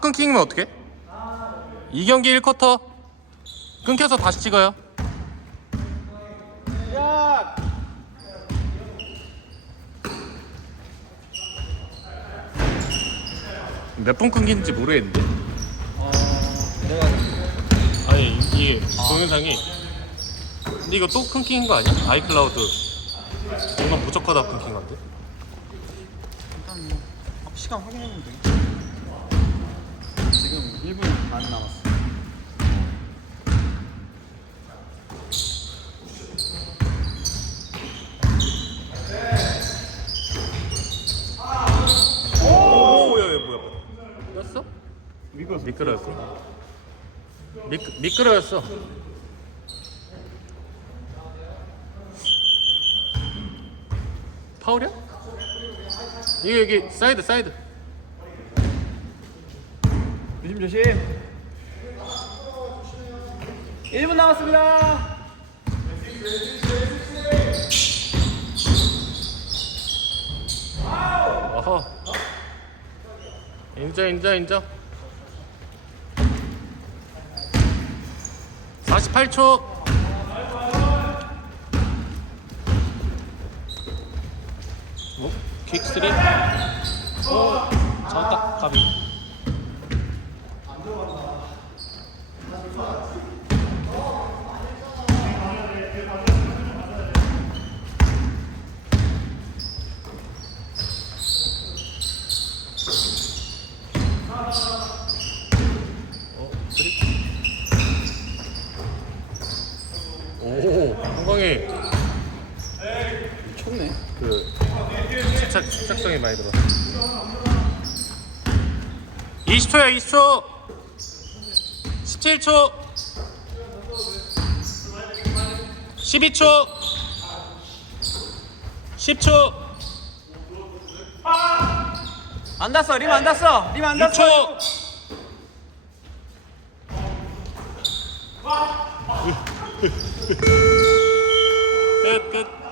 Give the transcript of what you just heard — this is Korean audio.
끊기면 어떡해? 이 경기 1쿼터 끊겨서 다시 찍어요. 몇 분 끊긴지 모르겠는데. 어, 아니 이게 동영상이 근데 이거 또 끊긴 거 아니야? 아이클라우드 뭔가 부족하다 끊긴 건데. 일단 시간 확인해보면 되겠지. 지금 1분 반 남았어. 오, 야, 야, 뭐야, 뭐야. 였어? 미끄러. 미끄러였어. 미, 미끄러였어. 파울이야? 이거 여기 사이드 사이드. 조심 조심. 1분 남았습니다. 어허. 인정 인정 인정. 48초. 어? 킥 3? 오, 잡았다. 가비. 쳤네. 그 침착 침착성이 많이 들어. 20초야 20초. 17초. 12초. 10초. 안 닿았어. 림 안 닿았어. 림 안 닿았어. 6초. 끝 끝.